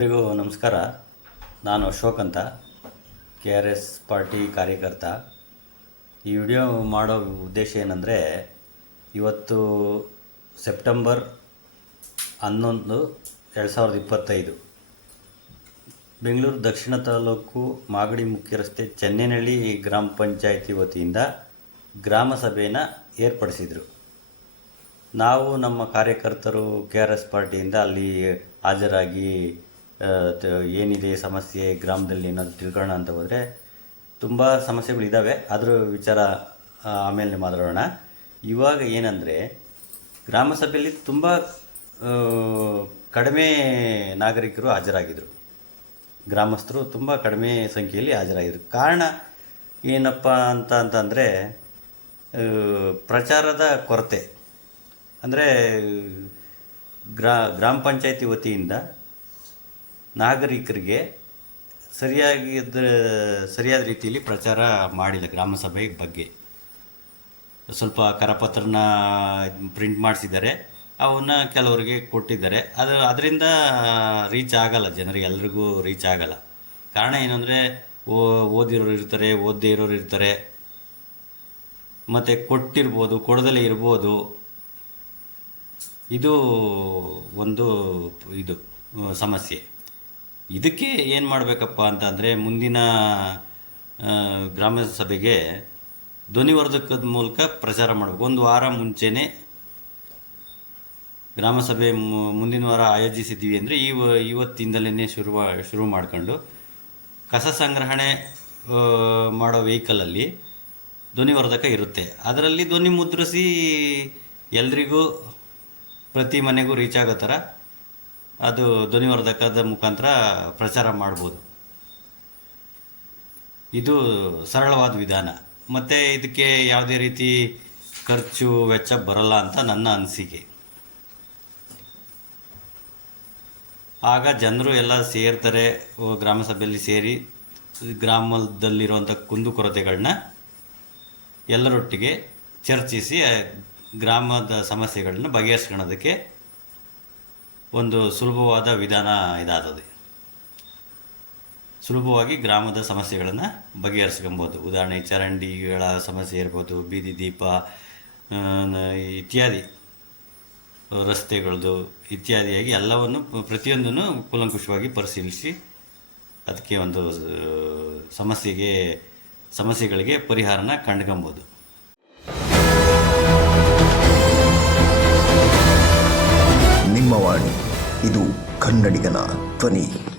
ಎಲ್ಲರಿಗೂ ನಮಸ್ಕಾರ. ನಾನು ಅಶೋಕ್ ಅಂತ, ಕೆ ಆರ್ ಎಸ್ ಪಾರ್ಟಿ ಕಾರ್ಯಕರ್ತ. ಈ ವಿಡಿಯೋ ಮಾಡೋ ಉದ್ದೇಶ ಏನಂದರೆ, ಇವತ್ತು ಸೆಪ್ಟೆಂಬರ್ ಹನ್ನೊಂದು ಎರಡು ಸಾವಿರದ ಇಪ್ಪತ್ತೈದು, ಬೆಂಗಳೂರು ದಕ್ಷಿಣ ತಾಲೂಕು ಮಾಗಡಿ ಮುಖ್ಯ ರಸ್ತೆ ಚೆನ್ನೈನಹಳ್ಳಿ ಗ್ರಾಮ ಪಂಚಾಯಿತಿ ವತಿಯಿಂದ ಗ್ರಾಮ ಸಭೆಯನ್ನು ಏರ್ಪಡಿಸಿದರು. ನಾವು ನಮ್ಮ ಕಾರ್ಯಕರ್ತರು ಕೆ ಆರ್ ಎಸ್ ಪಾರ್ಟಿಯಿಂದ ಅಲ್ಲಿ ಹಾಜರಾಗಿ ಏನಿದೆ ಸಮಸ್ಯೆ ಗ್ರಾಮದಲ್ಲಿ ಏನಾದರೂ ತಿಳ್ಕೊಳ್ಳೋಣ ಅಂತ ಹೋದರೆ ತುಂಬ ಸಮಸ್ಯೆಗಳಿದ್ದಾವೆ ಅದ್ರ ವಿಚಾರ ಆಮೇಲೆ ಮಾತಾಡೋಣ. ಇವಾಗ ಏನಂದರೆ ಗ್ರಾಮ ಸಭೆಯಲ್ಲಿ ತುಂಬ ಕಡಿಮೆ ನಾಗರಿಕರು ಹಾಜರಾಗಿದ್ದರು ಗ್ರಾಮಸ್ಥರು ತುಂಬ ಕಡಿಮೆ ಸಂಖ್ಯೆಯಲ್ಲಿ ಹಾಜರಾಗಿದ್ದರು ಕಾರಣ ಏನಪ್ಪ ಅಂತ ಅಂತಂದರೆ ಪ್ರಚಾರದ ಕೊರತೆ. ಅಂದರೆ, ಗ್ರಾ, ಗ್ರಾಮ ಪಂಚಾಯತಿ ವತಿಯಿಂದ ನಾಗರಿಕರಿಗೆ ಸರಿಯಾಗಿ ಸರಿಯಾದ ರೀತಿಯಲ್ಲಿ ಪ್ರಚಾರ ಮಾಡಿಲ್ಲ ಗ್ರಾಮ ಸಭೆ ಬಗ್ಗೆ. ಸ್ವಲ್ಪ ಕರಪತ್ರನ ಪ್ರಿಂಟ್ ಮಾಡಿಸಿದ್ದಾರೆ. ಅವನ್ನ ಕೆಲವರಿಗೆ ಕೊಟ್ಟಿದ್ದಾರೆ. ಅದು, ಅದರಿಂದ ರೀಚ್ ಆಗಲ್ಲ, ಜನರಿಗೆ ಎಲ್ರಿಗೂ ರೀಚ್ ಆಗಲ್ಲ. ಕಾರಣ ಏನು ಅಂದರೆ ಓದಿರೋರು ಇರ್ತಾರೆ, ಓದದೇ ಇರೋರು ಇರ್ತಾರೆ. ಮತ್ತು ಕೊಟ್ಟಿರ್ಬೋದು ಕೊಡದಲ್ಲೇ ಇರ್ಬೋದು. ಇದು ಒಂದು ಇದು, ಸಮಸ್ಯೆ. ಇದಕ್ಕೆ ಏನು ಮಾಡಬೇಕಪ್ಪ ಅಂತಂದರೆ ಮುಂದಿನ ಗ್ರಾಮ ಸಭೆಗೆ ಧ್ವನಿವರ್ಧಕದ ಮೂಲಕ ಪ್ರಚಾರ ಮಾಡಬೇಕು. ಒಂದು ವಾರ ಮುಂಚೆನೇ ಗ್ರಾಮ ಸಭೆ ಮು- ಮುಂದಿನ ವಾರ ಆಯೋಜಿಸಿದ್ದೀವಿ ಅಂದರೆ ಈ ಇವತ್ತಿಂದಲೇ ಶುರು ಶುರು ಮಾಡ್ಕೊಂಡು ಕಸ ಸಂಗ್ರಹಣೆ ಮಾಡೋ ವೆಹಿಕಲಲ್ಲಿ ಧ್ವನಿವರ್ಧಕ ಇರುತ್ತೆ. ಅದರಲ್ಲಿ ಧ್ವನಿ ಮುದ್ರಿಸಿ ಎಲ್ರಿಗೂ, ಪ್ರತಿ ಮನೆಗೂ ರೀಚ್ ಆಗೋ ಥರ ಅದು ಧ್ವನಿವರ್ಧಕದ ಮುಖಾಂತರ ಪ್ರಚಾರ ಮಾಡ್ಬೋದು. ಇದು ಸರಳವಾದ ವಿಧಾನ. ಮತ್ತು ಇದಕ್ಕೆ ಯಾವುದೇ ರೀತಿ ಖರ್ಚು, ವೆಚ್ಚ ಬರಲ್ಲ ಅಂತ ನನ್ನ ಅನಿಸಿಕೆ. ಆಗ ಜನರು ಎಲ್ಲ ಸೇರ್ತಾರೆ ಗ್ರಾಮ ಸಭೆಯಲ್ಲಿ ಸೇರಿ, ಗ್ರಾಮದಲ್ಲಿರುವಂಥ ಕುಂದುಕೊರತೆಗಳನ್ನ ಎಲ್ಲರೊಟ್ಟಿಗೆ ಚರ್ಚಿಸಿ ಗ್ರಾಮದ ಸಮಸ್ಯೆಗಳನ್ನ ಬಗೆಹರಿಸ್ಕೊಳ್ಳೋದಕ್ಕೆ ಒಂದು ಸುಲಭವಾದ ವಿಧಾನ ಇದಾದದೆ ಸುಲಭವಾಗಿ ಗ್ರಾಮದ ಸಮಸ್ಯೆಗಳನ್ನು ಬಗೆಹರಿಸ್ಕೊಬೋದು. ಉದಾಹರಣೆ, ಚರಂಡಿಗಳ ಸಮಸ್ಯೆ ಇರ್ಬೋದು, ಬೀದಿ ದೀಪ ಇತ್ಯಾದಿ. ರಸ್ತೆಗಳದ್ದು ಇತ್ಯಾದಿಯಾಗಿ ಎಲ್ಲವನ್ನು ಪ್ರತಿಯೊಂದನ್ನು ಕೂಲಂಕುಷವಾಗಿ ಪರಿಶೀಲಿಸಿ ಅದಕ್ಕೆ ಒಂದು ಸಮಸ್ಯೆಗೆ, ಸಮಸ್ಯೆಗಳಿಗೆ ಪರಿಹಾರನ ಕಂಡ್ಕೊಬೋದು. ಇದು ಕನ್ನಡಿಗನ ಧ್ವನಿ.